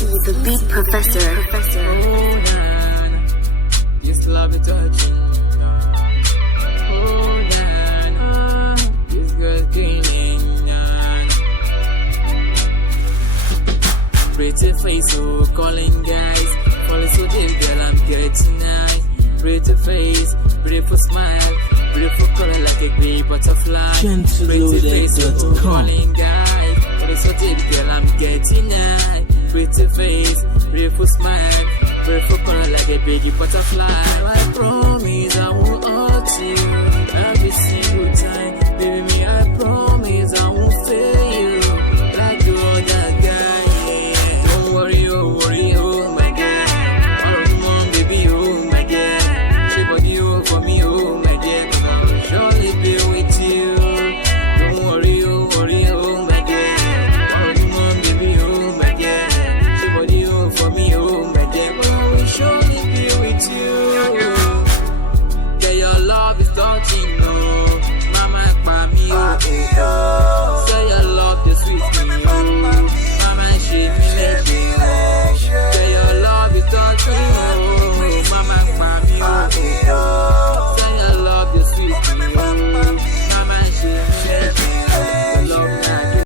MC, the beat professor. Oh, nah, this love is touching. Oh, nah, this girl cleaning. Pretty face, so calling guys. Follow so deep, girl, I'm getting high. Pretty face, beautiful smile, beautiful color like a grey butterfly. Pretty face, so calling guys. Follow so deep, girl, I'm getting high. Pretty face, beautiful smile, beautiful color like a baby butterfly. I promise I won't hurt you.